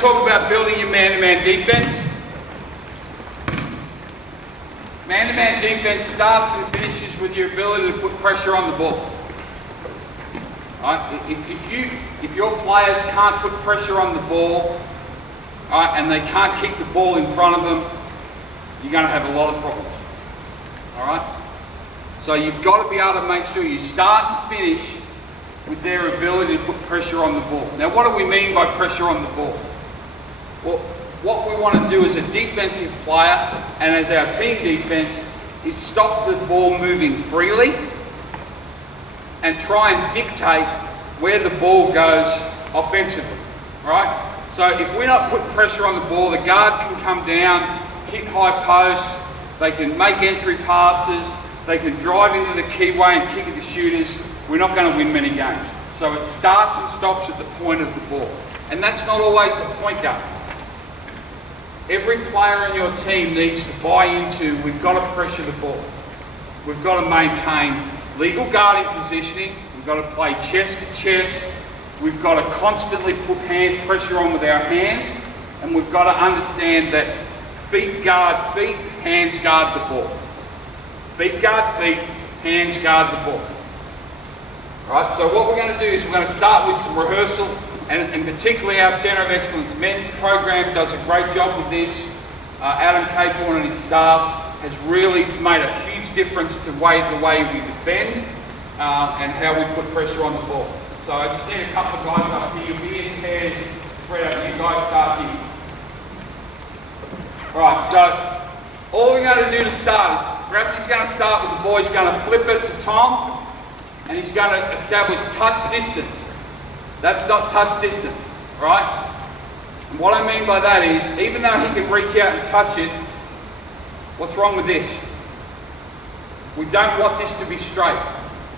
talk about building your man-to-man defense. Man-to-man defense starts and finishes with your ability to put pressure on the ball. Right? If your players can't put pressure on the ball, right, and they can't keep the ball in front of them, you're going to have a lot of problems. All right? So you've got to be able to make sure you start and finish with their ability to put pressure on the ball. Now, what do we mean by pressure on the ball? Well, what we want to do as a defensive player and as our team defense is stop the ball moving freely and try and dictate where the ball goes offensively, right? So if we're not putting pressure on the ball, the guard can come down, hit high posts, they can make entry passes, they can drive into the keyway and kick at the shooters. We're not going to win many games. So it starts and stops at the point of the ball. And that's not always the point guard. Every player in your team needs to buy into, we've got to pressure the ball. We've got to maintain legal guarding positioning. We've got to play chest to chest. We've got to constantly put hand pressure on with our hands. And we've got to understand that feet guard feet, hands guard the ball. Feet guard feet, hands guard the ball. Right, so what we're going to do is we're going to start with some rehearsal, and particularly our Centre of Excellence men's program does a great job with this. Adam Capehorn and his staff has really made a huge difference to the way we defend and how we put pressure on the ball. So I just need a couple of guys up here. You'll be in pairs, spread out. You guys start here. Right, so all we're going to do to start is, Brassie's going to start with the ball. He's going to flip it to Tom, and he's going to establish touch distance. That's not touch distance, right? And what I mean by that is, even though he can reach out and touch it, what's wrong with this? We don't want this to be straight,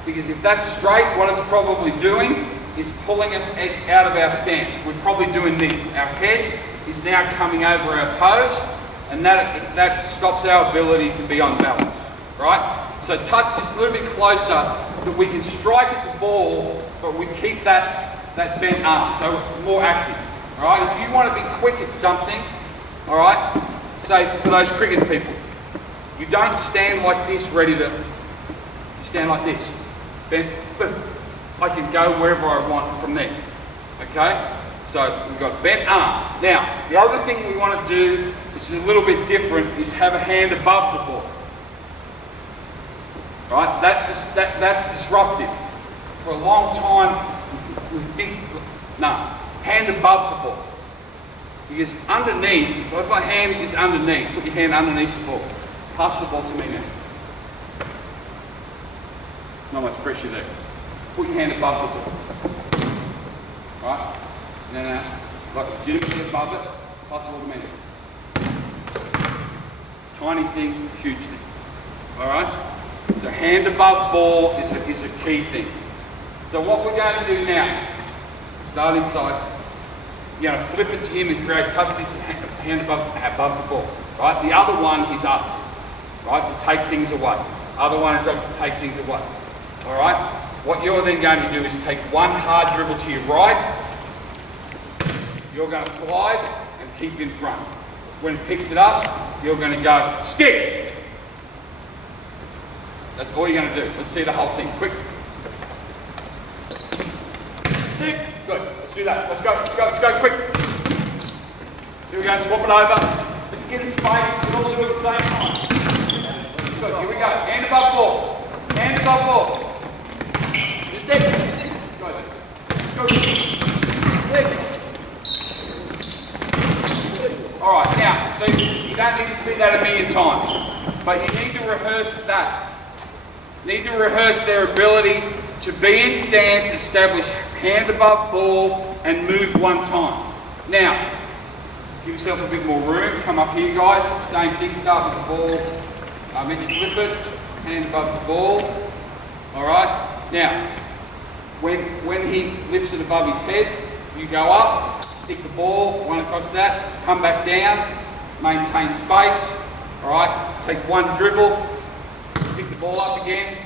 because if that's straight, what it's probably doing is pulling us out of our stance. We're probably doing this. Our head is now coming over our toes, and that stops our ability to be on balance, right? So touch is a little bit closer, that we can strike at the ball, but we keep that bent arm, so more active. All right, if you want to be quick at something, all right, say for those cricket people, you don't stand like this ready to, you stand like this, bent, boom. I can go wherever I want from there, okay? So we've got bent arms. Now, the other thing we want to do, which is a little bit different, is have a hand above the ball. Right? That's disruptive. For a long time, hand above the ball. Because underneath, if my hand is underneath, put your hand underneath the ball. Pass the ball to me now. Not much pressure there. Put your hand above the ball. Right? Now, like legitimately above it, pass the ball to me now. Tiny thing, huge thing. Alright? So hand above ball is a key thing. So what we're going to do now, start inside, you're going to flip it to him and create touch distance, hand above the ball. Right? The other one is up, right, to take things away. Other one is up to take things away. All right? What you're then going to do is take one hard dribble to your right. You're going to slide and keep in front. When it picks it up, you're going to go stick. That's all you're going to do. Let's see the whole thing. Quick. Stick. Good. Let's do that. Let's go quick. Here we go. Swap it over. Let's get in space. We all do it at the same time. Good. Here we go. Hand above ball. Hand above ball. Stick. Go. Stick. All right. Now, so you don't need to see that a million times, but you need to rehearse that. Need to rehearse their ability to be in stance, establish hand above ball, and move one time. Now, just give yourself a bit more room. Come up here, guys. Same thing. Start with the ball. Then you flip it. Hand above the ball. All right. Now, when he lifts it above his head, you go up, stick the ball, one across that, come back down, maintain space. All right. Take one dribble. Pick the ball up again,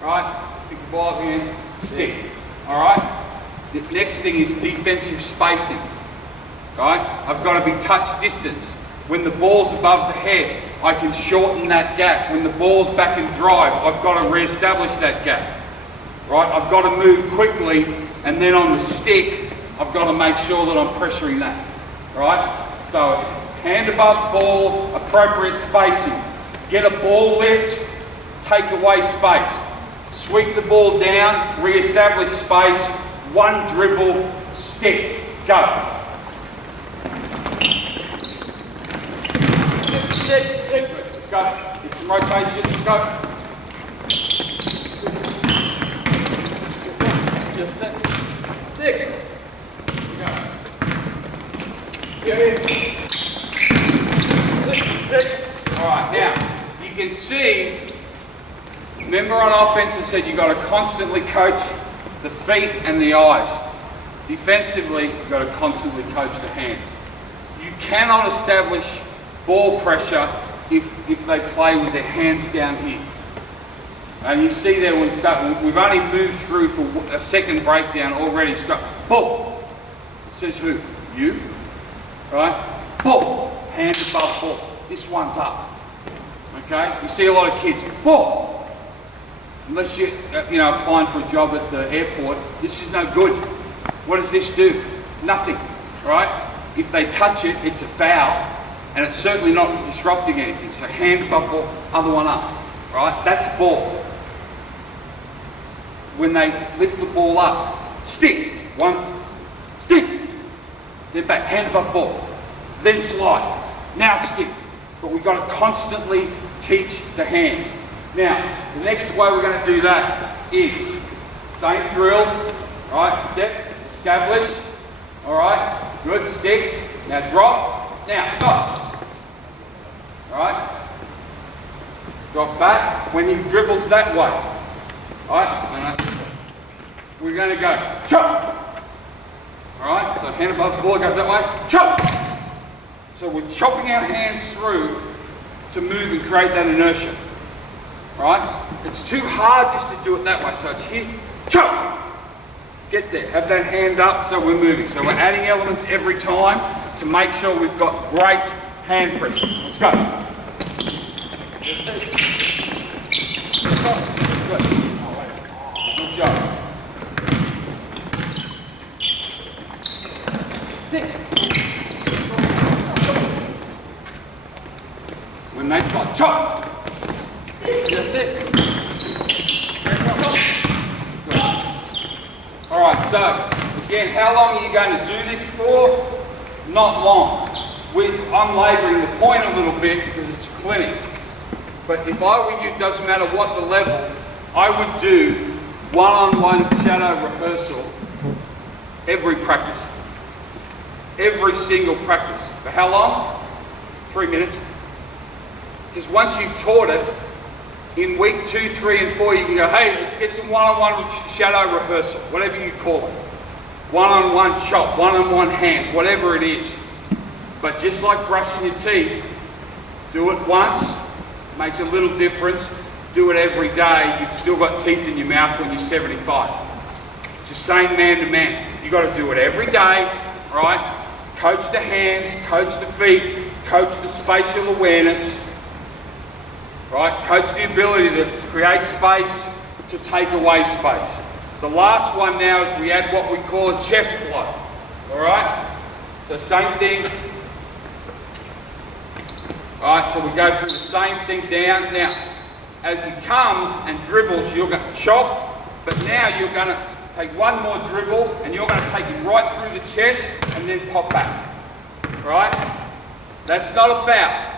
right? Pick the ball up again, stick, all right? The next thing is defensive spacing. right? I've got to be touch distance. When the ball's above the head, I can shorten that gap. When the ball's back in drive, I've got to re-establish that gap, right? I've got to move quickly, and then on the stick, I've got to make sure that I'm pressuring that, right? So it's hand above ball, appropriate spacing. Get a ball lift, take away space. Sweep the ball down, re-establish space, one dribble, stick, go. Stick, let's go. Get some rotation, let's go. Just stick. Go. Get in. Stick. Alright, now, you can see, remember on offense I said you've got to constantly coach the feet and the eyes. Defensively, you've got to constantly coach the hands. You cannot establish ball pressure if they play with their hands down here. And you see there when we've only moved through for a second breakdown already. Ball. It says who? You. Right? Ball. Hand above ball. This one's up. Okay? You see a lot of kids. Ball. Unless you're applying for a job at the airport, this is no good. What does this do? Nothing. Right? If they touch it, it's a foul. And it's certainly not disrupting anything. So hand above ball, other one up, right? That's ball. When they lift the ball up, stick, one, stick. Then back, hand above ball. Then slide, now stick. But we've got to constantly teach the hands. Now, the next way we're going to do that is same drill, right? Step, establish, all right? Good, stick, now drop. Now, stop. Alright? Drop back when he dribbles that way. Alright? We're going to go chop. Alright? So hand above the ball goes that way. Chop. So we're chopping our hands through to move and create that inertia. Right? It's too hard just to do it that way. So it's here. Chop. Get there. Have that hand up so we're moving. So we're adding elements every time to make sure we've got great hand pressure. Let's go. Good. Good job. Stick. When they start, chop. Just it. Good. All right, so again, how long are you going to do this for? Not long. I'm labouring the point a little bit because it's a clinic. But if I were you, it doesn't matter what the level, I would do one-on-one shadow rehearsal every practice. Every single practice. For how long? 3 minutes. Because once you've taught it, in week 2, 3 and 4 you can go, hey, let's get some one-on-one shadow rehearsal, whatever you call it. One-on-one chop, one-on-one hands, whatever it is. But just like brushing your teeth, do it once, makes a little difference. Do it every day, you've still got teeth in your mouth when you're 75. It's the same man to man. You've got to do it every day, right? Coach the hands, coach the feet, coach the spatial awareness, right? Coach the ability to create space, to take away space. The last one now is we add what we call a chest blow, all right? So same thing. All right, so we go through the same thing down. Now, as he comes and dribbles, you're going to chop, but now you're going to take one more dribble and you're going to take him right through the chest and then pop back, all right? That's not a foul.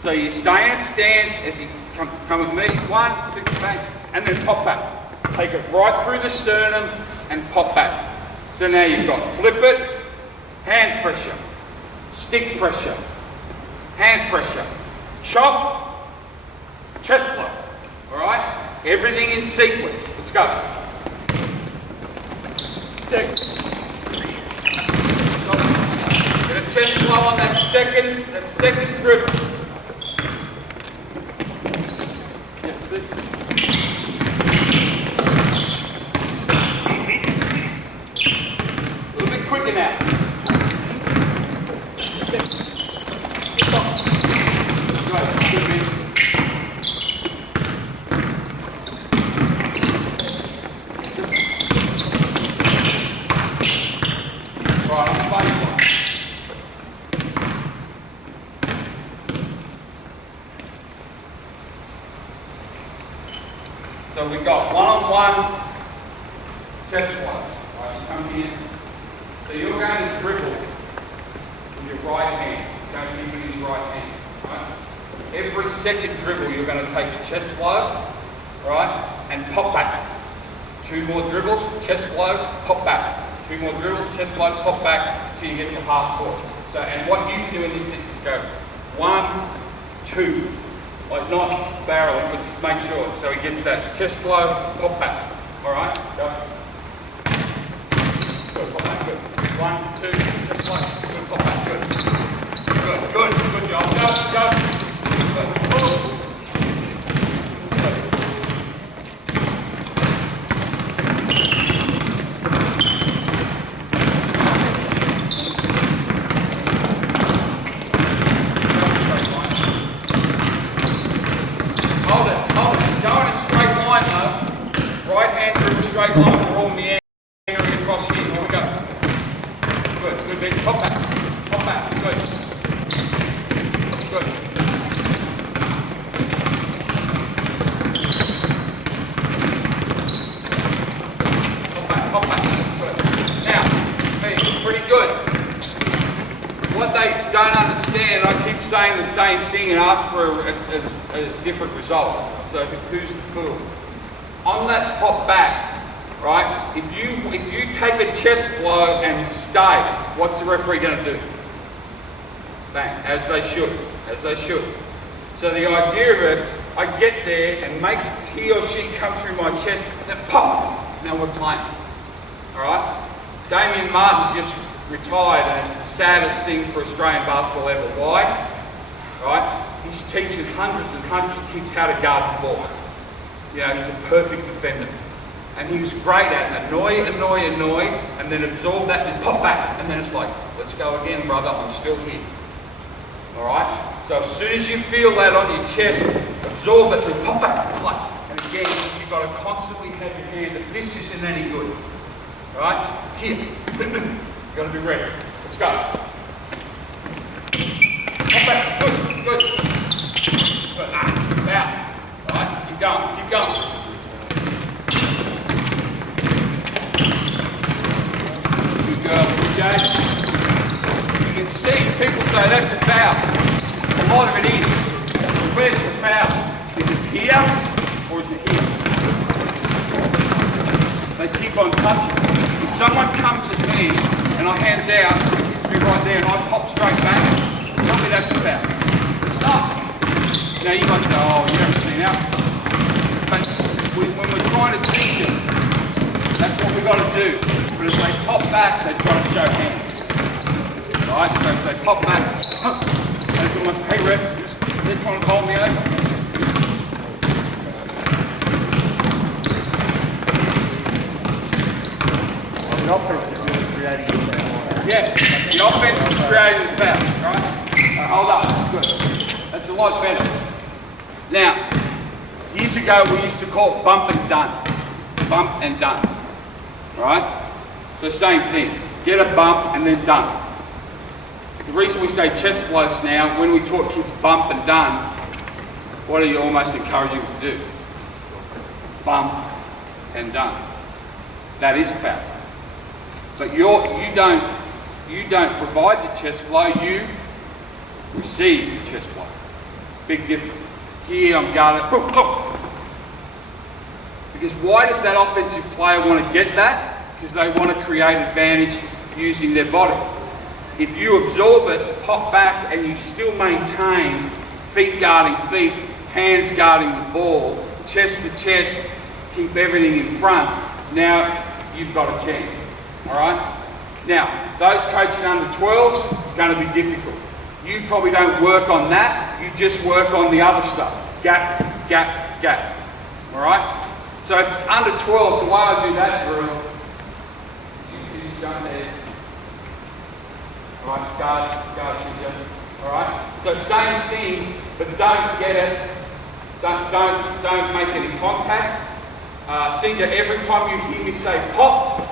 So you stay in a stance as he come with me, 1, 2, bang, and then pop back. Take it right through the sternum and pop back. So now you've got flip it, hand pressure, stick pressure, hand pressure, chop, chest blow. All right? Everything in sequence. Let's go. Stick. Get a chest blow on that second dribble. A little bit quicker now. So we've got one-on-one chest blows. Right, you come here. So you're going to dribble with your right hand. Don't give him his right hand. Right? Every second dribble, you're going to take a chest blow, right, and pop back. 2 more dribbles, chest blow, pop back. 2 more dribbles, chest blow, pop back till you get to half court. So, and what you can do in this is go 1, 2, like not barreling, but just make sure. So he gets that chest blow, pop back. All right, go. Good, pop back, good. 1, 2, chest blow, good, pop back, good. Good job. Go. Good. Straight line, we're all meandering across here. Here we go. Good, big. Pop back, good. Pop back, good. Now, pretty good. What they don't understand, I keep saying the same thing and ask for a different result. So who's the fool? On that pop back, right, if you take a chest blow and stay, what's the referee going to do? Bang, as they should. So the idea of it, I get there and make he or she come through my chest, and then pop, now we're playing. All right? Damien Martin just retired, and it's the saddest thing for Australian basketball ever. Why? Right? He's teaching hundreds and hundreds of kids how to guard the ball. You know, he's a perfect defender. And he was great at annoy, and then absorb that and pop back. And then it's like, let's go again, brother, I'm still here. All right? So as soon as you feel that on your chest, absorb it, then pop back and play. And again, you've got to constantly have your hand that this isn't any good. All right? Here. You've got to be ready. Let's go. Pop back. Good. Good. Out. All right? Keep going. Good girl. Good game. You can see people say that's a foul. A lot of it is. But where's the foul? Is it here or is it here? They keep on touching. If someone comes at me and I hands out, it hits me right there and I pop straight back, tell me that's a foul. It's not. Now you might say, oh, you haven't seen out. But when we're trying to teach them, that's what we've got to do. But if they pop back, they've got to show hands. Right? So if they pop back, and it's almost, hey ref, they're trying to hold me over. The offense is really creating the foul. Yeah, the offense is creating the foul, right? Hold up, good. That's a lot better. Now, years ago we used to call it bump and done. Bump and done, right? So same thing, get a bump and then done. The reason we say chest blows now, when we taught kids bump and done, what are you almost encouraging them to do? Bump and done. That is a foul. But you don't provide the chest blow, you receive the chest blow. Big difference. Here I'm guarded, boom, boom. Because why does that offensive player want to get that? Because they want to create advantage using their body. If you absorb it, pop back, and you still maintain feet guarding feet, hands guarding the ball, chest to chest, keep everything in front, now you've got a chance. All right? Now, those coaching under 12s, going to be difficult. You probably don't work on that, you just work on the other stuff. Gap. All right? So if it's under 12s, the way I do that drill, you just jump there. All right, guard, all right? So same thing, but don't get it, don't make any contact. CJ, every time you hear me say pop,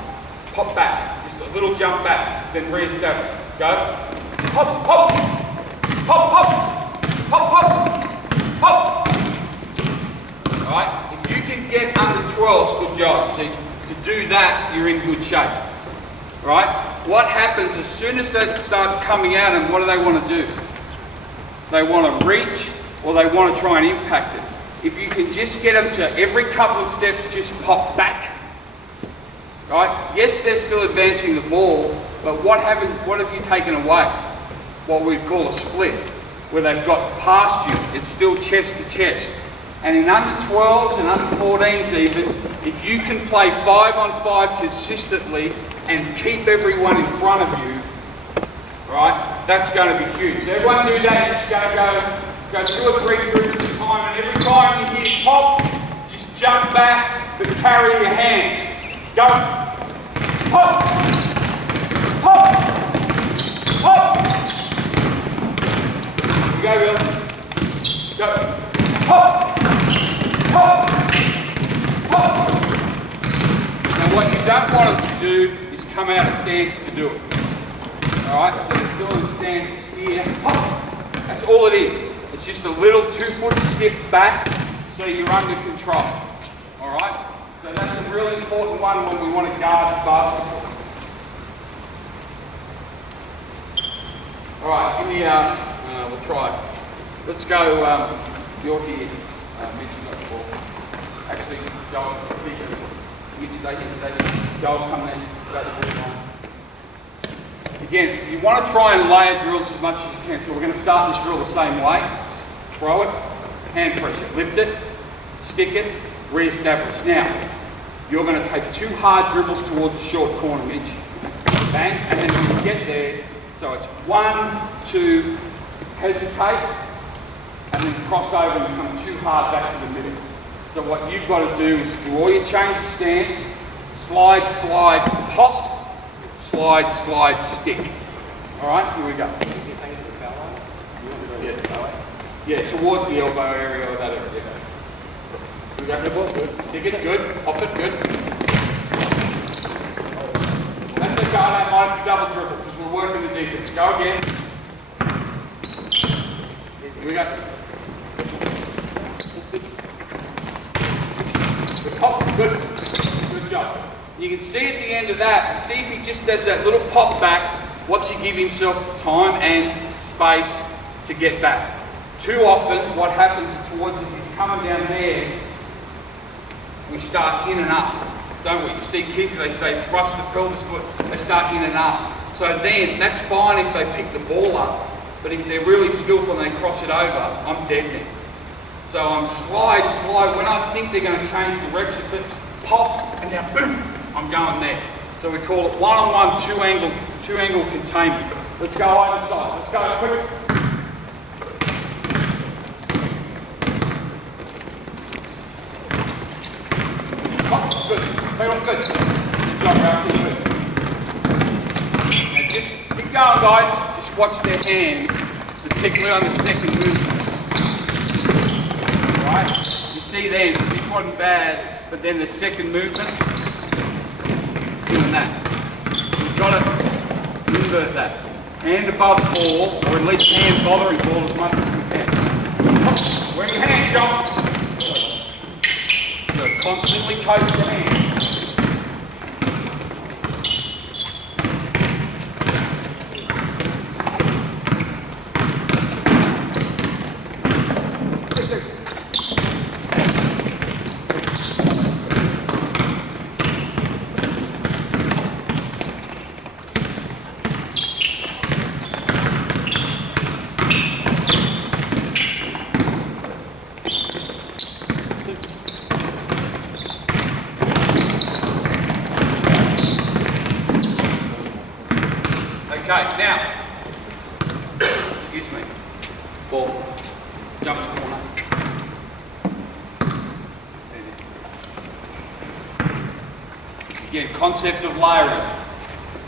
pop back. Just a little jump back, then re-establish. Go. Pop, pop, pop, pop, pop, pop, pop. All right? If you can get that, you're in good shape. Right? What happens as soon as that starts coming out, and what do they want to do? They want to reach, or they want to try and impact it. If you can just get them to every couple of steps, just pop back. Right? Yes, they're still advancing the ball, but what have you taken away? What we'd call a split, where they've got past you. It's still chest to chest. And in under 12s and under 14s even, if you can play 5-on-5 consistently and keep everyone in front of you, right, that's going to be huge. So everyone do that, you're just going to go 2 or 3 groups at a time, and every time you hear pop, just jump back, but carry your hands. Go. Pop. Pop. Pop. You go, Bill. Go. Pop. Pop. Pop. Now what you don't want them to do is come out of stance to do it. Alright, so they're still in stance here. Pop. That's all it is. It's just a little 2-foot skip back so you're under control. Alright? So that's a really important one when we want to guard basketball. Alright, give me we'll try. Let's go, you're here, Mitch, you got the ball. Actually, Joel, Mitch, stay here. Joel, come then, go the ball line. Again, you want to try and layer drills as much as you can. So we're going to start this drill the same way. Throw it, hand pressure, lift it, stick it, re-establish. Now, you're going to take 2 hard dribbles towards the short corner, Mitch. Bang, and then when you get there, so it's 1, 2, hesitate, and then cross over and come 2 hard back to the middle. So what you've got to do is do all your change of stance, slide, slide, pop, slide, slide, stick. Alright, here we go. Yeah, towards the elbow area or that area. We got the ball, good. Stick it, good. Pop it, good. That's the guard, I mind if you double dribble, because we're working the defense. Go again. Here we go. Good pop, good. Good job. You can see at the end of that, see if he just does that little pop back, what's he give himself time and space to get back. Too often, what happens towards us, he's coming down there, we start in and up, don't we? You see kids, they say thrust the pelvis foot, they start in and up. So then, that's fine if they pick the ball up, but if they're really skillful and they cross it over, I'm dead then. So I'm slide, slide, when I think they're going to change direction, pop, and now boom, I'm going there. So we call it 1-on-1, 2-angle containment. Let's go either side. Let's go quick. Oh, good. Good. Good job, Ralph. Good. Now just keep going, guys. Just watch their hands, particularly on the second movement. Alright? You see then, this wasn't bad, but then the second movement, doing that. You've got to invert that. Hand above ball, or at least hand bothering ball as much as you can. Where your hand, John? So constantly coach the hand. Okay, now, excuse me, ball, jump in the corner. Again, concept of layering.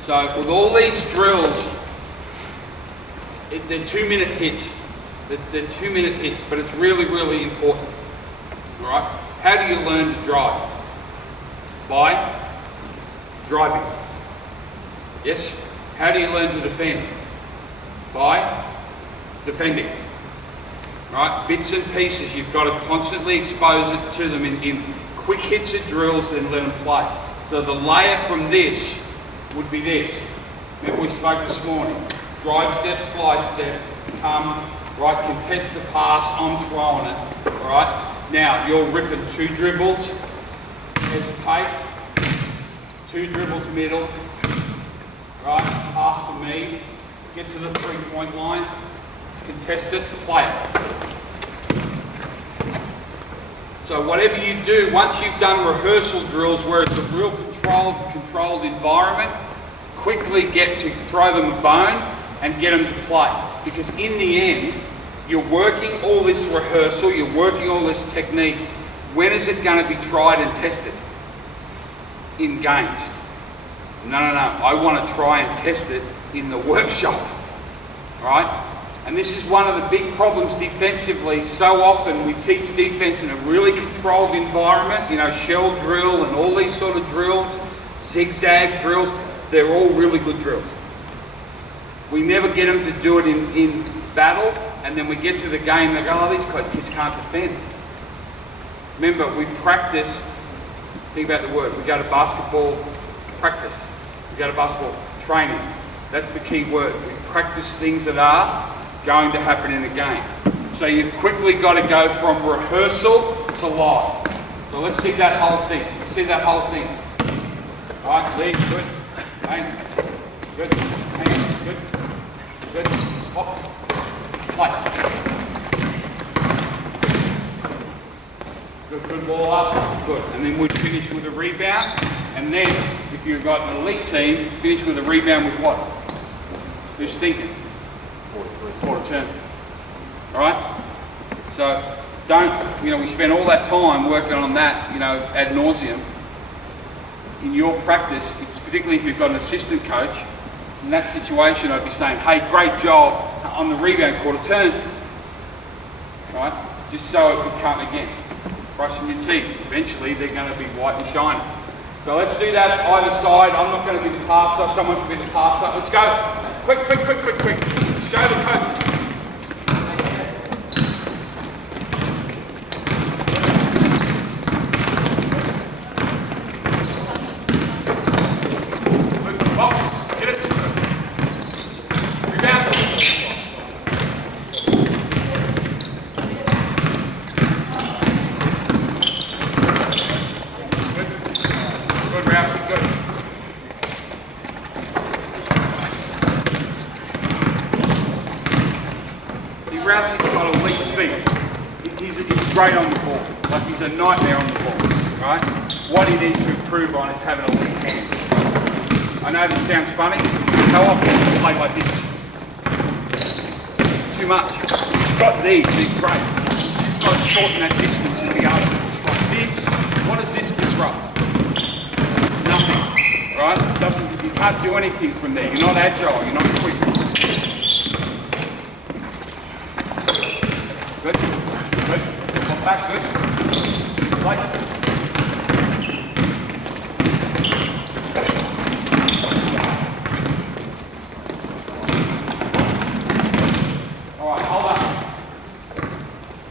So with all these drills, they're 2-minute hits. They're 2-minute hits, but it's really, really important. All right? How do you learn to drive? By driving. Yes? How do you learn to defend? By defending. Right? Bits and pieces, you've got to constantly expose it to them in quick hits of drills, then let them play. So the layer from this would be this. Remember we spoke this morning. Drive step, slice step, come, right, contest the pass, I'm throwing it, all right? Now, you're ripping 2 dribbles, hesitate, 2 dribbles middle, right, pass to me, get to the 3-point line, contest it, play it. So whatever you do, once you've done rehearsal drills where it's a real controlled environment, quickly get to throw them a bone and get them to play. Because in the end, you're working all this rehearsal, you're working all this technique. When is it going to be tried and tested? In games. No. I want to try and test it in the workshop. Right? And this is one of the big problems defensively. So often we teach defense in a really controlled environment, you know, shell drill and all these sort of drills, zigzag drills. They're all really good drills. We never get them to do it in battle, and then we get to the game, they go, oh, these kids can't defend. Remember, we practice, think about the word, we go to basketball practice, we go to basketball training. That's the key word. We practice things that are going to happen in a game. So you've quickly got to go from rehearsal to live. So let's see that whole thing. Let's see that whole thing. All right, lead, good. Hang, good. Hang, good. Good. Hop. Play. Good ball up. Good. And then we'd finish with a rebound. And then, if you've got an elite team, finish with a rebound with what? Who's thinking? Quarter turn. Alright? So, we spend all that time working on that, ad nauseum. In your practice, particularly if you've got an assistant coach, in that situation I'd be saying, hey, great job on the rebound, quarter turn. Right? Just so it would come again. Brushing your teeth. Eventually they're going to be white and shiny. So let's do that either side. I'm not going to be the passer, someone can be the passer. Let's go. Quick. Show the coaches. Get it. Rebound. Good, Ralphie, good. See, Ralphie's got elite feet. He's great on the ball. Like, he's a nightmare on the ball, right? What he needs to improve on is having elite hands. I know this sounds funny. How often do you play like this? Too much. He's got these, they're great. He's just got to shorten that distance and be able to disrupt this. What does this disrupt? Nothing, right? You can't do anything from there. You're not agile, you're not quick. Good. Come back, good. Play.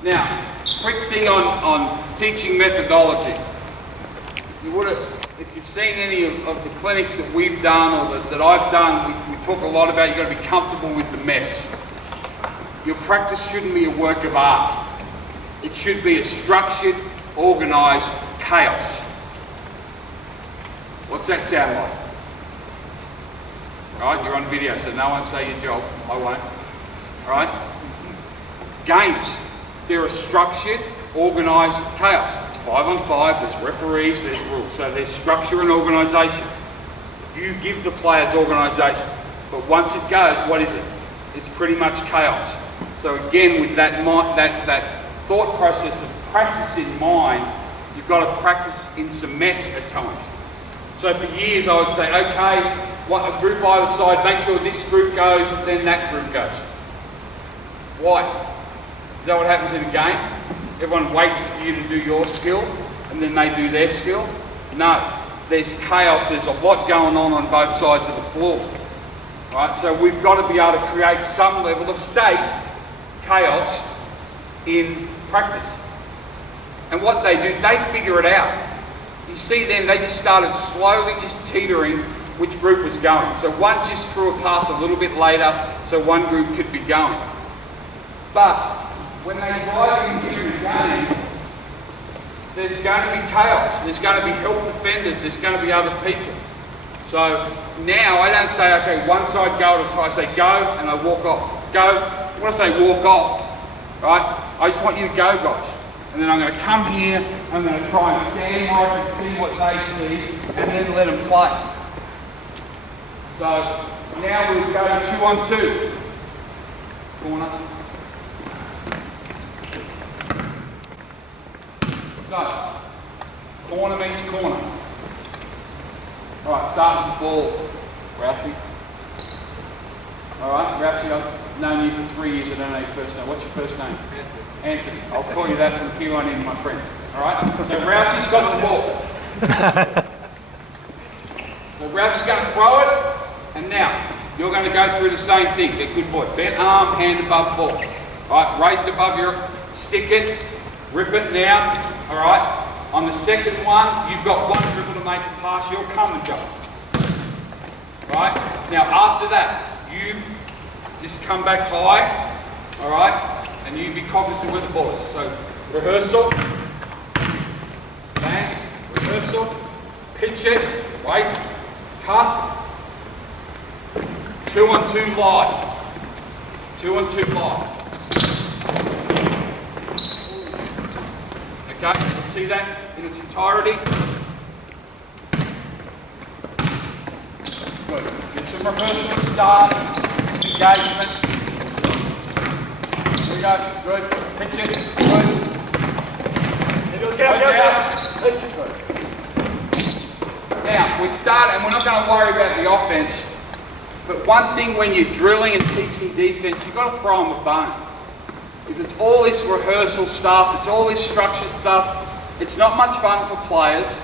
Now, quick thing on teaching methodology. If you've seen any of the clinics that we've done or that I've done, we talk a lot about you've got to be comfortable with the mess. Your practice shouldn't be a work of art. It should be a structured, organised chaos. What's that sound like? All right, you're on video, so no one say your job. I won't. All right? Games. They're a structured, organised chaos. It's 5-on-5, there's referees, there's rules. So there's structure and organisation. You give the players organisation. But once it goes, what is it? It's pretty much chaos. So again, with that thought process of practice in mind, you've got to practice in some mess at times. So for years I would say, okay, a group either side, make sure this group goes, then that group goes. Why? Is that what happens in a game? Everyone waits for you to do your skill and then they do their skill? No. There's chaos, there's a lot going on both sides of the floor. Right? So we've got to be able to create some level of safe chaos in practice. And what they do, they figure it out. You see them, they just started slowly just teetering which group was going. So one just threw a pass a little bit later, so one group could be going. But when they drive in here again, there's going to be chaos. There's going to be help defenders. There's going to be other people. So now I don't say, okay, one side go at a time. I say go and I walk off. Go. When I say walk off, right, I just want you to go, guys. And then I'm going to come here, I'm going to try and stand where I can see what they see, and then let them play. So now we'll go 2-on-2. Corner. So, corner means corner. Alright, start with the ball. Rousey. Alright, Rousey, I've known you for 3 years, I don't know your first name. What's your first name? Anthony. I'll call you that from here on in, my friend. Alright? So Rousey's got the ball. So Rousey's going to throw it, and now you're going to go through the same thing. Get good boy. Bent arm, hand above ball. Alright, raise it above your, stick it, rip it now. Alright? On the second one, you've got one dribble to make a pass, you'll come and go. Right? Now after that, you just come back high, alright? And you be cognizant where the ball is. So, rehearsal, bang, rehearsal, pitch it, wait, cut, 2-on-2 live. 2-on-2 live. Okay, you see that in its entirety? Good. Get some rehearsal start, engagement. Here we go, good. Pitch it, good. Now, we start, and we're not going to worry about the offense, but one thing when you're drilling and teaching defense, you've got to throw them a bone. If it's all this rehearsal stuff, it's all this structure stuff, it's not much fun for players,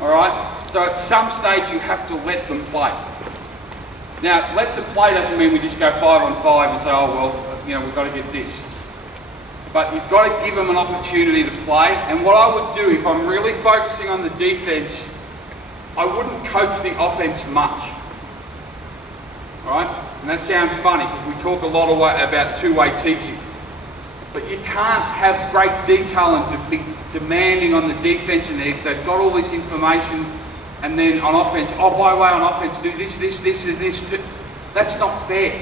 alright? So at some stage you have to let them play. Now, let them play doesn't mean we just go 5-on-5 and say, oh well, you know, we've got to get this. But you've got to give them an opportunity to play, and what I would do if I'm really focusing on the defense, I wouldn't coach the offense much. Alright? And that sounds funny because we talk a lot about two-way teaching. But you can't have great detail and be demanding on the defense, and they've got all this information, and then on offense, oh, by the way, on offense, do this, this, this, and this too. That's not fair.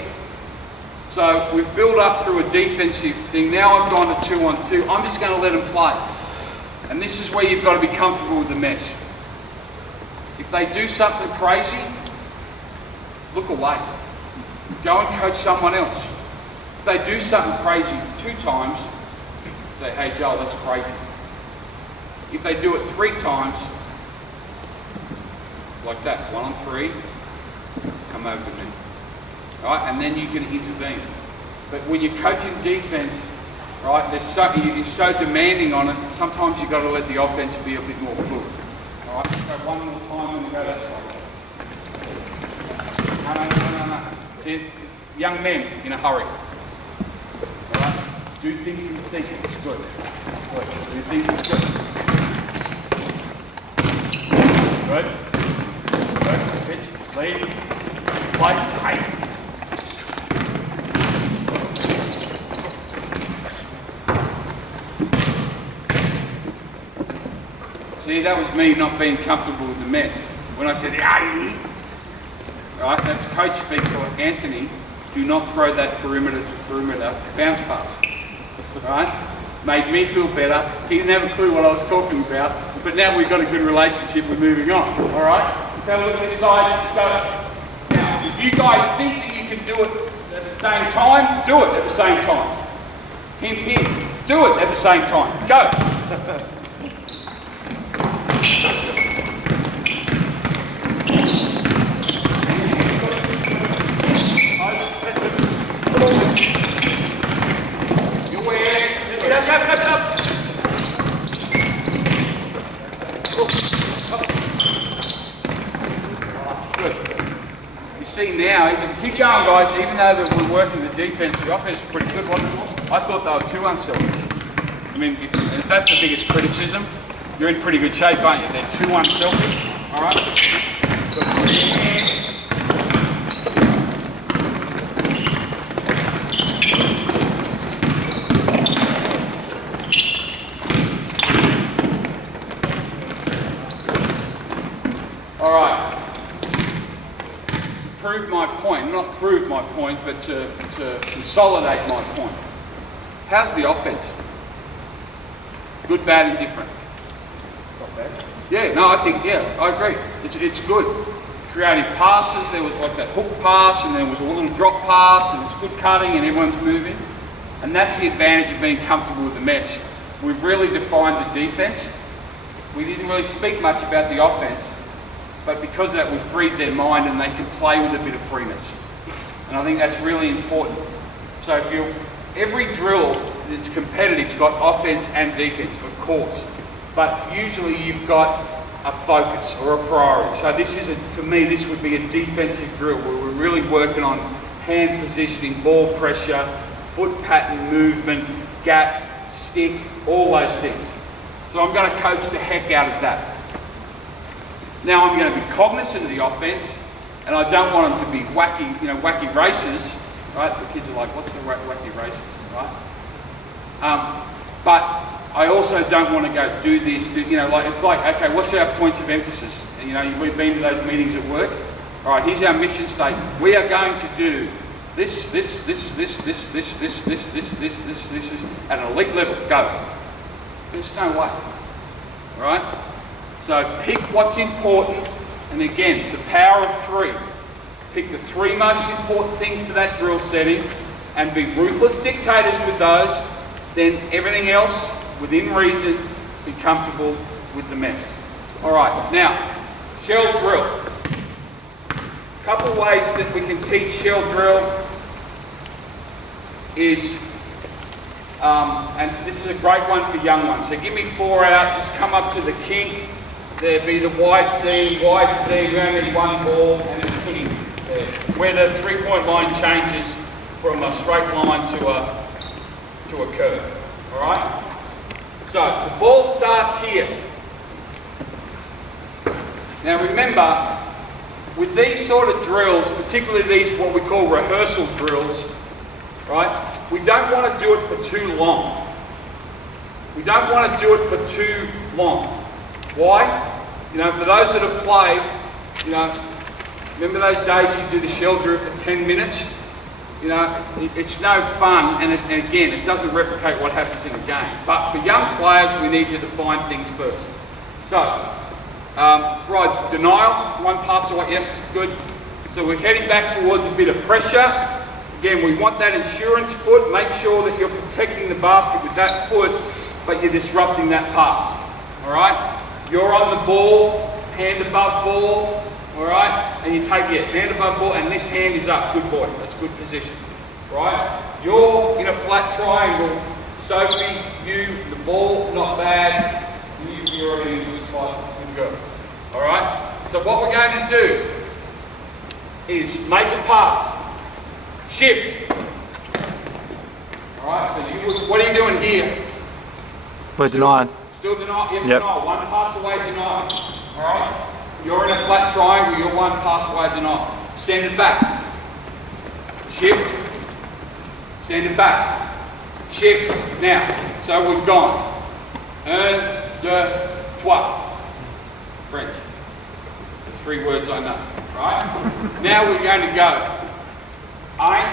So we've built up through a defensive thing. Now I've gone to 2-on-2. I'm just going to let them play. And this is where you've got to be comfortable with the mess. If they do something crazy, look away. Go and coach someone else. If they do something crazy 2 times, say, hey Joel, that's crazy. If they do it 3 times, like that, 1-on-3, come over to me. Right? And then you can intervene. But when you're coaching defense, right, you're so demanding on it, sometimes you've got to let the offense be a bit more fluid. All right, so one more time and we go that side. No. See, young men in a hurry. All right, do things in sequence. Good. Do things in sequence. Good. Pitch, lead, play, tight. See, that was me not being comfortable with the mess. When I said, aye, right, that's coach speak for Anthony, do not throw that perimeter to perimeter bounce pass. Right? Made me feel better. He didn't have a clue what I was talking about, but now we've got a good relationship, we're moving on. All right? Let's have a look at this side. Let's go. Now, if you guys think that you can do it at the same time, do it at the same time. Hint, hint. Do it at the same time. Go. Good. You see now, keep going guys, even though we're working the defense, the offense is pretty good. I thought they were too unselfish. I mean, if that's the biggest criticism, you're in pretty good shape, aren't you? They're too unselfish, all right? Got your hands. All right. To prove my point, not prove my point, but to consolidate my point. How's the offense? Good, bad, indifferent? Not bad. Yeah, no, I think, yeah, I agree. It's good. Creative passes, there was like that hook pass, and there was a little drop pass, and it's good cutting, and everyone's moving. And that's the advantage of being comfortable with the mesh. We've really defined the defense. We didn't really speak much about the offense, but because of that, we've freed their mind, and they can play with a bit of freeness. And I think that's really important. So if you, every drill that's competitive's got offense and defense, of course. But usually you've got a focus or a priority. So this is, for me, this would be a defensive drill where we're really working on hand positioning, ball pressure, foot pattern movement, gap, stick, all those things. So I'm going to coach the heck out of that. Now I'm going to be cognizant of the offense, and I don't want them to be wacky, wacky races, right? The kids are like, what's the wacky races, right? But I also don't want to go do this, it's like, okay, what's our points of emphasis? And we've been to those meetings at work. All right, here's our mission statement. We are going to do this, at an elite level. Go. There's no way. All right? So pick what's important, and again, the power of three. Pick the three most important things for that drill setting, and be ruthless dictators with those. Then everything else, within reason, be comfortable with the mess. All right, now, shell drill. A couple of ways that we can teach shell drill is, and this is a great one for young ones. So give me 4 out, just come up to the kink. There'd be the wide seam, we only need one ball, and it's putting there. Where the three-point line changes from a straight line to a curve. All right? So the ball starts here. Now remember, with these sort of drills, particularly these what we call rehearsal drills, right? We don't want to do it for too long. We don't want to do it for too long. Why? For those that have played, remember those days you do the shell drill for 10 minutes? It's no fun, and again, it doesn't replicate what happens in a game. But for young players, we need to define things first. So, right, denial, one pass away, yep, good. So we're heading back towards a bit of pressure. Again, we want that insurance foot. Make sure that you're protecting the basket with that foot, but you're disrupting that pass. All right? You're on the ball, hand above ball, all right? And you take it, hand above ball, and this hand is up. Good boy, that's good position, right? You're in a flat triangle. Sophie, you, the ball, not bad. You're already in a good spot, good girl. All right? So what we're going to do is make a pass. Shift. All right, so what are you doing here? We're denying. Still deny, Yep. Deny. One pass away, deny. All right? You're in a flat triangle, you're one pass away, deny. Send it back. Shift. Send it back. Shift. Now, so we've gone. 1, 2, 3. French. The 3 words I know. Right? Now we're going to go. 1,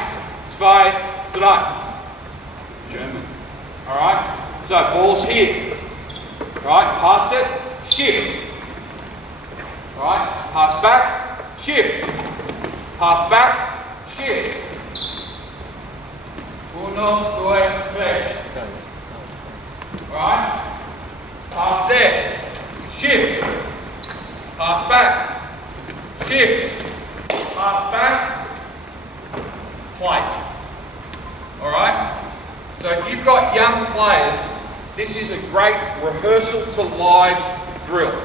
2, 3. German. All right? So ball's here. Right, pass it, shift. Right, pass back, shift. Pass back, shift. 1, 2, 3. Right, pass there, shift. Pass back, shift. Pass back, play. All right? So if you've got young players, this is a great rehearsal to live drill.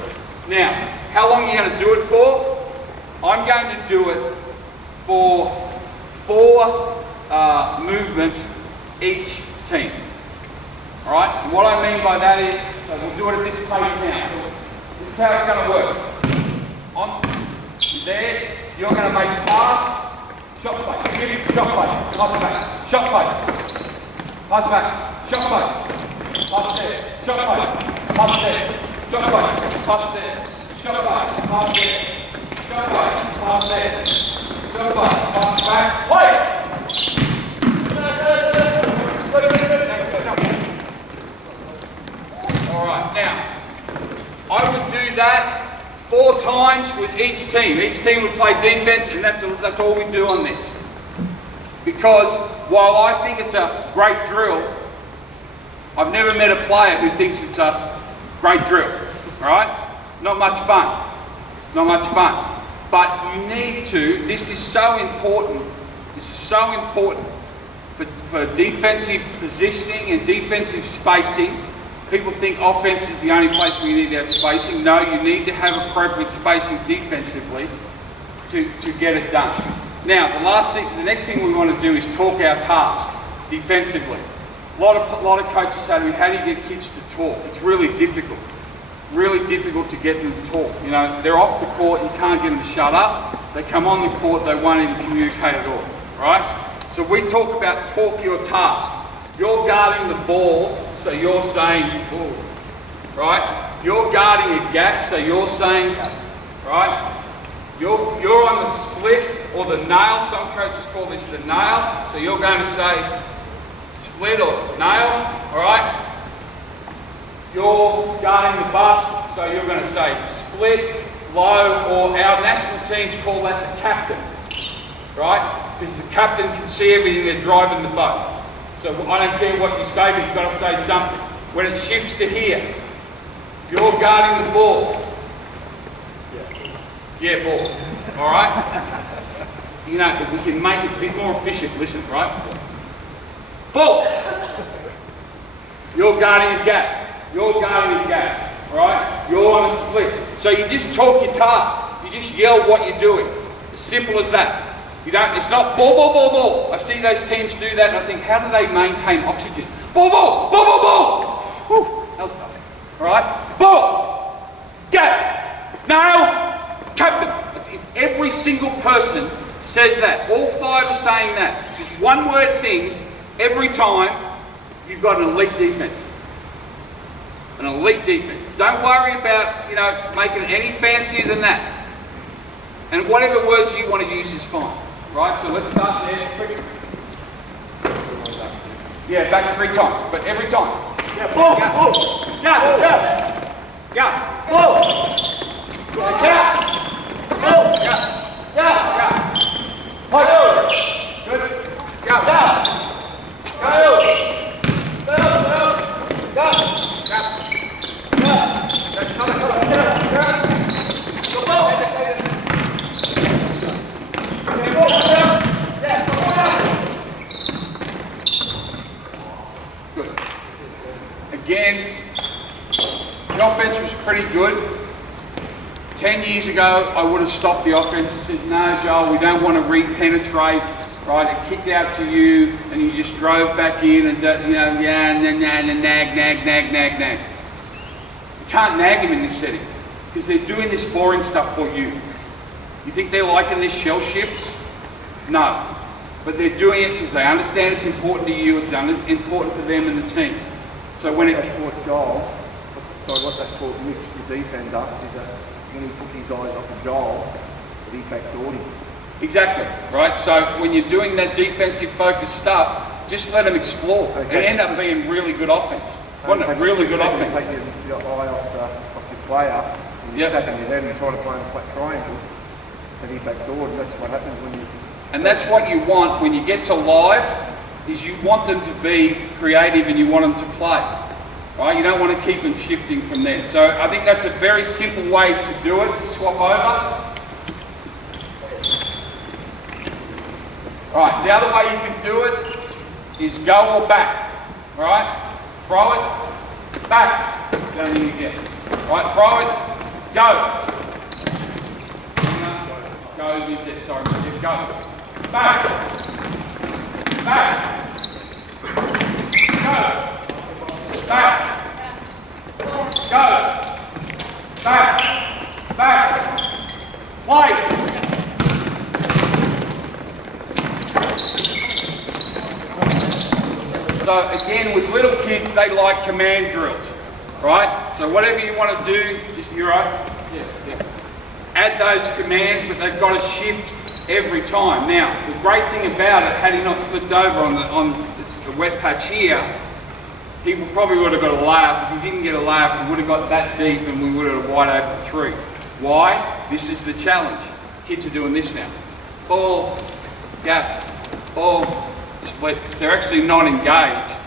Now, how long are you going to do it for? I'm going to do it for 4 movements each team. All right, and what I mean by that is, so we'll do it at this pace now. This is how it's going to work. You're there, you're going to make a pass, shot play, shot play, pass it back, shot play, pass it back, shot play, pass it there, shot play, pass it there, shot play, pass it there, shot play, pass it there, shot play, pass it there, shot play, pass it back, play! Alright, now, I would do that 4 times with each team. Each team would play defense, and that's all we do on this. Because while I think it's a great drill, I've never met a player who thinks it's a great drill. Alright? Not much fun. Not much fun. But you need to, this is so important. This is so important for defensive positioning and defensive spacing. People think offense is the only place where you need to have spacing. No, you need to have appropriate spacing defensively to get it done. Now, the next thing we want to do is talk our task defensively. A lot of coaches say to me, how do you get kids to talk? It's really difficult. Really difficult to get them to talk. You know, they're off the court, you can't get them to shut up. They come on the court, they won't even communicate at all, right? So we talk about talk your task. You're guarding the ball, so you're saying, ooh, right? You're guarding a gap, so you're saying, right? You're on the split or the nail. Some coaches call this the nail. So you're going to say split or nail, all right? You're guarding the basket, so you're going to say split, low, or our national teams call that the captain, right? Because the captain can see everything, they're driving the boat. So I don't care what you say, but you've got to say something. When it shifts to here, you're guarding the ball. Yeah, ball. All right? You know, we can make it a bit more efficient. Listen, right? Ball. You're guarding a gap. You're guarding a gap. All right? You're on a split. So you just talk your task. You just yell what you're doing. As simple as that. You don't, it's not ball, ball, ball, ball. I see those teams do that and I think, how do they maintain oxygen? Ball, ball, ball, ball, ball. Whew, that was tough. All right? Ball, gap, nail, captain. If every single person says that, all 5 are saying that, just one word things, every time, you've got an elite defense. An elite defense. Don't worry about, you know, making it any fancier than that. And whatever words you want to use is fine. Right, so let's start there quick. Yeah, back 3 times, but every time. Yeah, pull, pull. Yeah, yeah. Yeah, pull. Yeah, yeah. Pull. Yeah, yeah. Yeah. Pull. Good. Yeah, yeah. Go. Go. Go. Go. Yeah. Yeah. Come on. Good. Again, the offense was pretty good. 10 years ago, I would have stopped the offense and said, no, Joel, we don't want to re-penetrate, right? It kicked out to you, and you just drove back in and, you know, yeah, and then nag. You can't nag them in this setting, because they're doing this boring stuff for you. You think they're liking this shell shifts? No. But they're doing it because they understand it's important to you, it's important for them and the team. So when That's what Joel, sorry, what that called Mitch, the defender, is that when he took his eyes off of Joel, that he backdoored him. Exactly, right? So when you're doing that defensive focused stuff, just let them explore. Okay. It ended up being really good offense. Wasn't it? Really good offense. Take your eye off your player, and you're stacking your head and trying to play a flat triangle, and he backdoored, and that's what happens when you... And that's what you want when you get to live, is you want them to be creative and you want them to play. Right? You don't want to keep them shifting from there. So I think that's a very simple way to do it, to swap over. Right, the other way you can do it is go or back. Right? Throw it, back. Don't need to get. Right, throw it, go. Go, sorry, go. Back. Back. Go. So again, with little kids, they like command drills, right? So whatever you want to do, just, you're right? Yeah. Add those commands, but they've got to shift every time. Now, the great thing about it, had he not slipped over on it's the wet patch here, he probably would have got a layup. If he didn't get a layup, he would have got that deep and we would have had a wide open 3. Why? This is the challenge. Kids are doing this now. Ball, gap, ball, split. They're actually not engaged.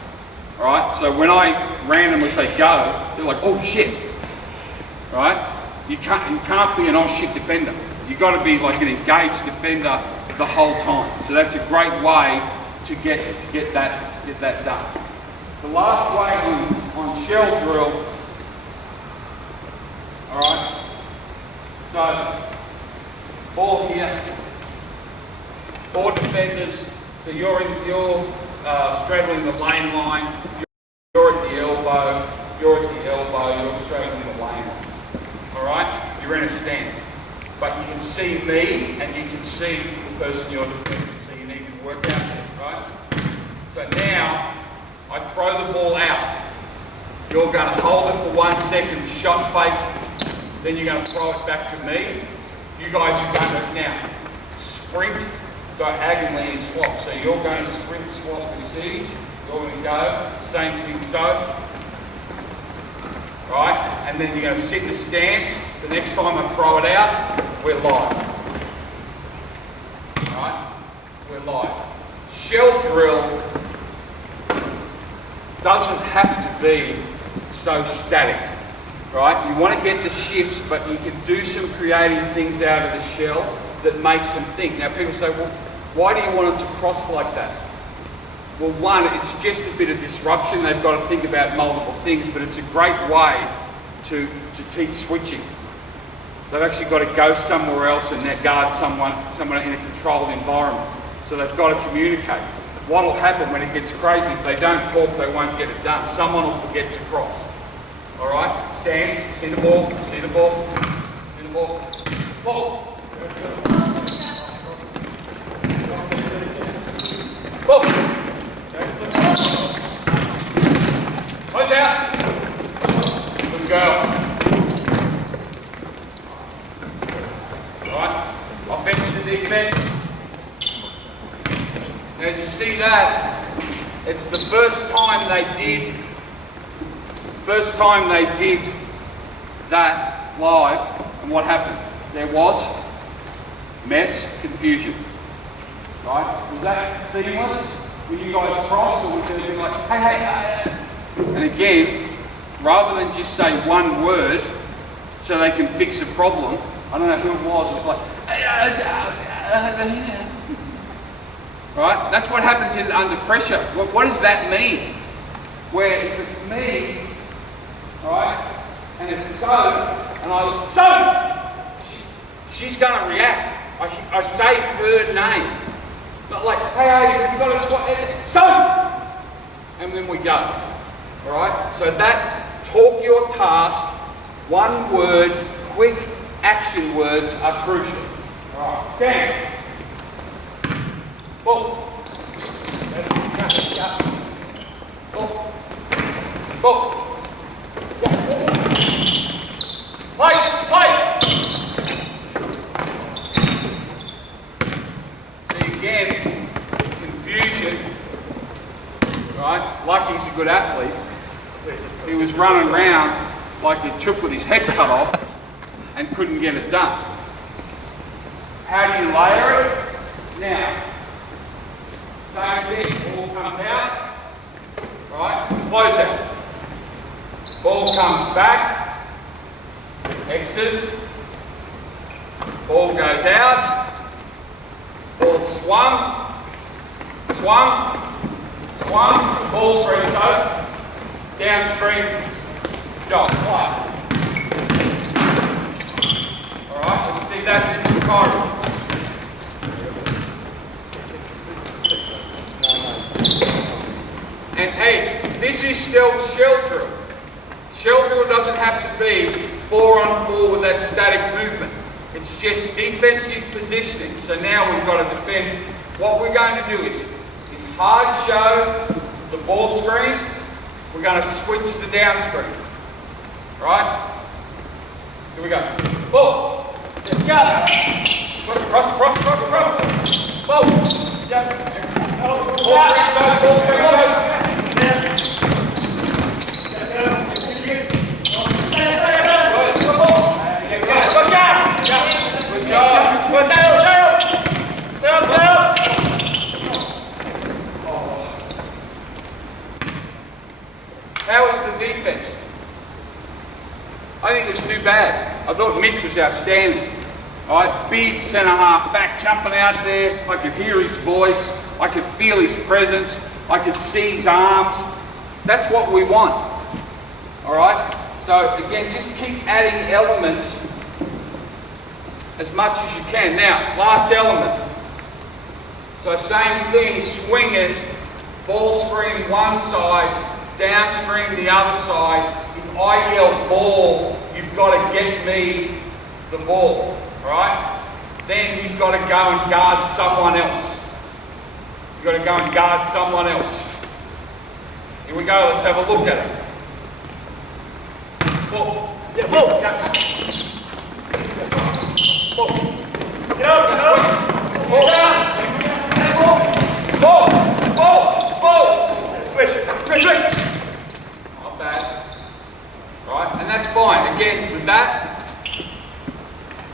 All right? So when I randomly say go, they're like, oh shit. Right? You can't be an oh shit defender. You've got to be like an engaged defender the whole time. So that's a great way to get that done. The last way on shell drill, all right, so ball here, 4 defenders, so you're straddling the lane line, you're at the elbow, you're straddling the lane line, all right, you're in a stance. But you can see me and you can see the person you're defending, so you need to work out there, right? So now, I throw the ball out. You're going to hold it for 1 second, shot fake, then you're going to throw it back to me. You guys are going to now sprint diagonally and swap. So you're going to sprint, swap and see. You're going to go, same thing so. Right? And then you're going to sit in the stance. The next time I throw it out, we're live. Right? We're live. Shell drill doesn't have to be so static, right? You want to get the shifts, but you can do some creative things out of the shell that makes them think. Now people say, well, why do you want them to cross like that? Well, one, it's just a bit of disruption. They've got to think about multiple things, but it's a great way to teach switching. They've actually got to go somewhere else and guard someone in a controlled environment. So they've got to communicate. What will happen when it gets crazy, if they don't talk, they won't get it done. Someone will forget to cross. All right? Stance, see the ball, see the ball, see the ball. Ball. Ball. Close out. Good girl. All right? Offense to defense. Now, did you see that? It's the first time they did that live, and what happened? There was mess, confusion. Right? Was that seamless? When you guys crossed, or was it like, hey? And again, rather than just say one word so they can fix a problem, I don't know who it was, it was like, right? That's what happens under pressure. What does that mean? Where if it's me, right, and it's so, and she's going to react. I say her name. Not like, hey, you've got to swat, so, and then we go. All right? So that, talk your task, one word, quick action words are crucial. All right, stance. Ball. Ball. Play. See again, confusion. Right? Lucky he's a good athlete. He was running around like he took with his head cut off and couldn't get it done. How do you layer it? Now, same thing, ball comes out, right, close out. Ball comes back, X's, ball goes out, ball swung, ball streams over, downstream, job, play. Alright, let's see that in the corridor. And hey, this is still shell drill. Shell drill doesn't have to be 4-on-4 with that static movement. It's just defensive positioning. So now we've got to defend. What we're going to do is hard show, the ball screen, we're going to switch the down screen. Right? Here we go. Ball. Got it. Cross. Ball. Ball screen side. How was the defense? I think it was too bad. I thought Mitch was outstanding. All right, big centre half back jumping out there. I could hear his voice. I could feel his presence. I could see his arms. That's what we want. All right. So again, just keep adding elements as much as you can. Now, last element. So same thing, swing it, ball screen one side, down screen the other side. If I yell ball, you've got to get me the ball, right? Then you've got to go and guard someone else. You've got to go and guard someone else. Here we go, let's have a look at it. Ball. Yeah, ball. Ball. Get up. Ball down. Ball. Switch. Not bad. Right, and that's fine. Again, with that,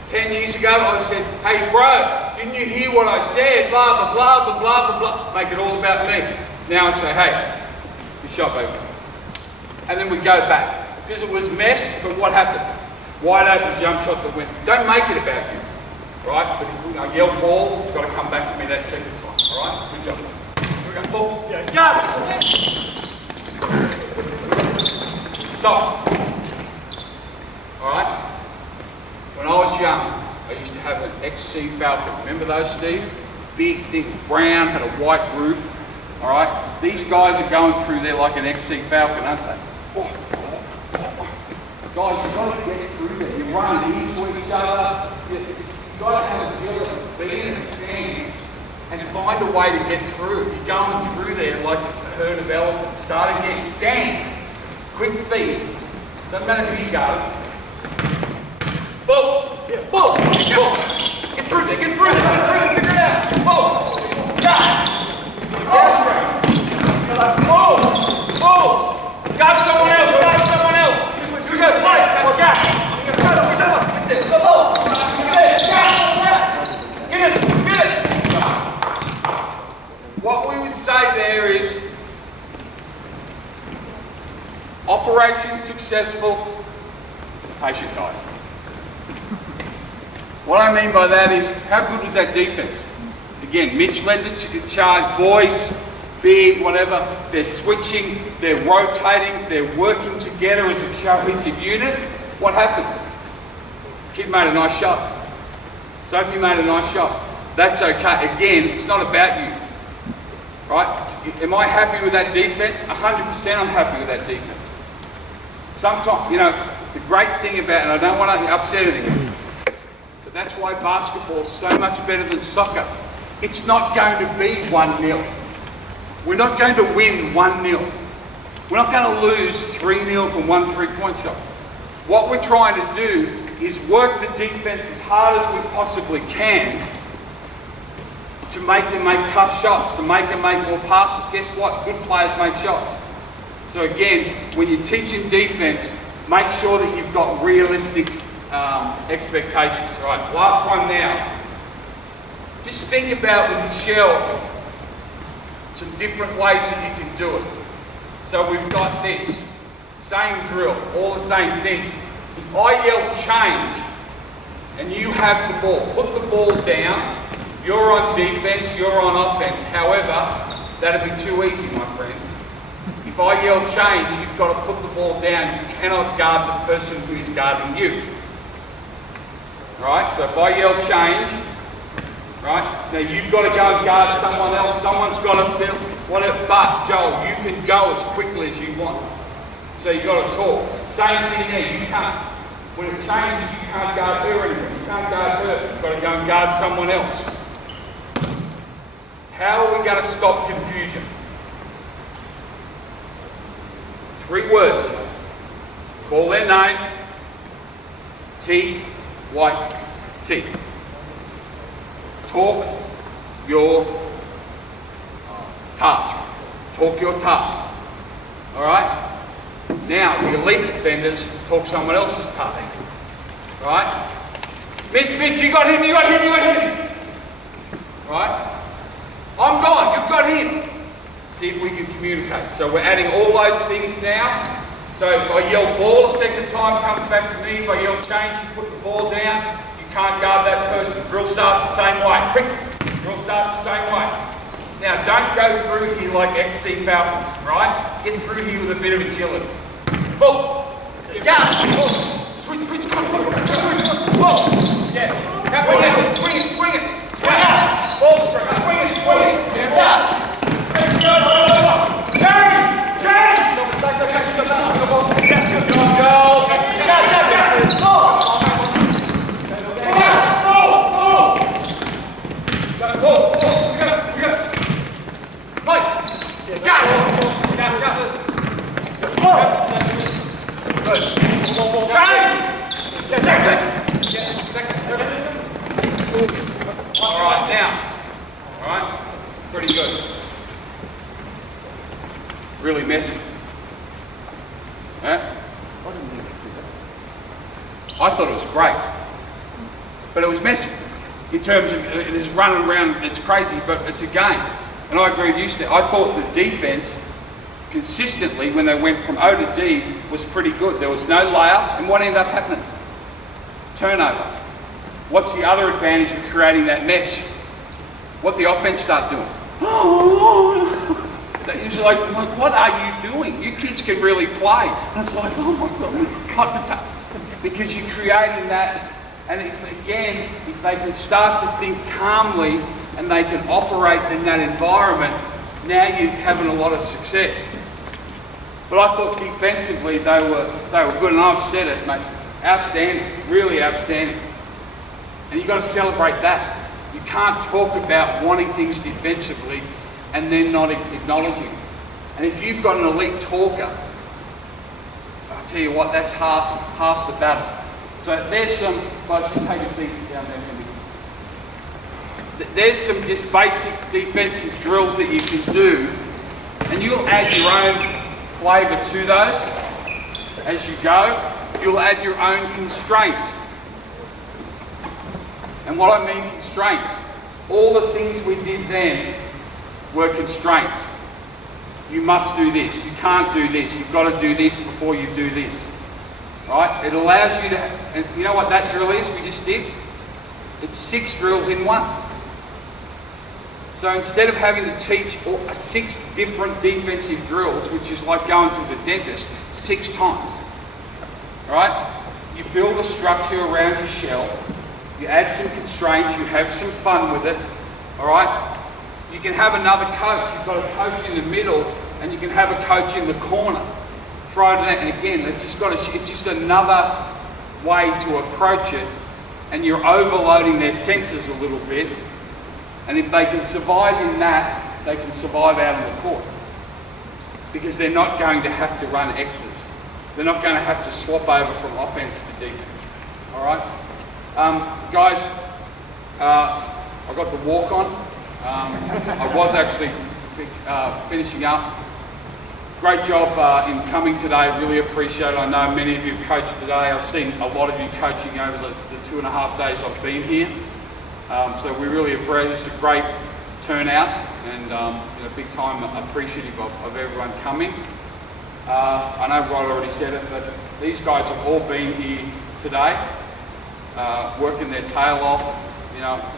10 years ago I said, hey bro, didn't you hear what I said? Blah, blah, blah, blah, blah, blah. Make it all about me. Now I say, hey, good shot, baby. And then we go back. Because it was mess, but what happened? Wide open jump shot that went. Don't make it about you. Right? But I yell ball, it's got to come back to me that second time. Alright? Good job. Here we go. Ball. Yeah, got it. Stop. Alright? When I was young, I used to have an XC Falcon. Remember those, Steve? Big thing, brown, had a white roof. Alright? These guys are going through there like an XC Falcon, aren't they? Guys, you've got to get through there. You run into each other. You've got to have a deal of being in a stance and find a way to get through. You're going through there like a herd of elephants. Start again. Stance. Quick feet. Doesn't matter who you go. Ball. Yeah, ball. Get through there. Figure it out. Ball. Got it. Ball. Guard someone else. Here we go. Play. Get it. What we would say there is operation successful, patient died. What I mean by that is, how good was that defense? Again, Mitch led the charge, voice, big, whatever. They're switching, they're rotating, they're working together as a cohesive unit. What happened? Kid made a nice shot. Sophie made a nice shot. That's okay. Again, it's not about you. Right? Am I happy with that defense? 100% I'm happy with that defense. Sometimes, you know, the great thing about, and I don't want to upset anyone, but that's why basketball is so much better than soccer. It's not going to be 1-0. We're not going to win 1-0. We're not going to lose 3-0 from one three-point shot. What we're trying to do is work the defense as hard as we possibly can to make them make tough shots, to make them make more passes. Guess what? Good players make shots. So again, when you're teaching defense, make sure that you've got realistic expectations. All right, last one now. Just think about with the shell, some different ways that you can do it. So we've got this, same drill, all the same thing. If I yell change and you have the ball, put the ball down, you're on defense, you're on offense. However, that'd be too easy, my friend. If I yell change, you've got to put the ball down. You cannot guard the person who is guarding you. Right? So if I yell change, right? Now you've got to go and guard someone else. Someone's got to feel whatever. But Joel, you can go as quickly as you want. So you've got to talk. Same thing there. You can't. When it changes, you can't guard her anymore. You can't guard her. You've got to go and guard someone else. How are we going to stop confusion? 3 words. Call their name. T-Y-T. Talk your task. Talk your task. All right? Now, the elite defenders talk someone else's task. All right? Mitch, you got him. All right? I'm gone, you've got him. See if we can communicate. So we're adding all those things now. So if I yell ball a second time, comes back to me. If I yell change, you put the ball down. You can't guard that person. Drill starts the same way. Quick. Drill starts the same way. Now don't go through here like XC Falcons, right? Get through here with a bit of agility. Ball. Guard. Ball. Switch. Ball. Yeah. Swing it. Swing it. Ball striker. Swing it. Yeah. Change. Pretty good. Really messy. I thought it was great, but it was messy in terms of it is running around. It's crazy, but it's a game. And I agree with you, Steve. I thought the defense consistently, when they went from O to D, was pretty good. There was no layups, and what ended up happening? Turnover. What's the other advantage of creating that mess? What the offense start doing? It's like, what are you doing? You kids can really play. And it's like, oh my God, hot potato. Because you're creating that, and if they can start to think calmly and they can operate in that environment, now you're having a lot of success. But I thought defensively they were good, and I've said it, mate, outstanding, really outstanding. And you've got to celebrate that. You can't talk about wanting things defensively and then not acknowledging it. And if you've got an elite talker, I'll tell you what, that's half the battle. So there's some, just take a seat down there for me. There's some just basic defensive drills that you can do, and you'll add your own flavour to those as you go. You'll add your own constraints. And what I mean constraints, all the things we did then were constraints. You must do this, you can't do this, you've got to do this before you do this. Right? It allows you to, and you know what that drill is we just did? It's 6 drills in one. So instead of having to teach 6 different defensive drills, which is like going to the dentist 6 times, right? You build a structure around your shell. You add some constraints, you have some fun with it, all right? You can have another coach. You've got a coach in the middle, and you can have a coach in the corner. Throw it in, and again, it's just another way to approach it, and you're overloading their senses a little bit. And if they can survive in that, they can survive out on the court. Because they're not going to have to run X's. They're not going to have to swap over from offense to defense, all right? Guys, I got the walk on. I was actually finishing up. Great job in coming today, really appreciate it. I know many of you coached today. I've seen a lot of you coaching over the 2.5 days I've been here. So we really appreciate it. It's a great turnout, and big time appreciative of everyone coming. I know Rod already said it, but these guys have all been here today. Working their tail off,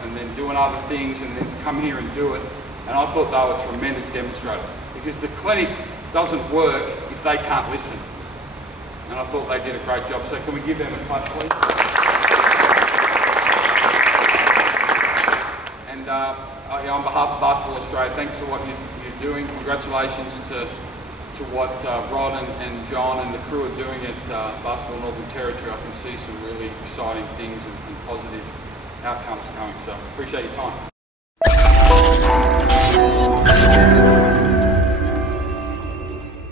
and then doing other things, and then to come here and do it. And I thought they were tremendous demonstrators, because the clinic doesn't work if they can't listen. And I thought they did a great job. So can we give them a clap, please? And on behalf of Basketball Australia, thanks for what you're doing. Congratulations to what Rod and John and the crew are doing at Basketball Northern Territory. I can see some really exciting things and positive outcomes coming. So appreciate your time.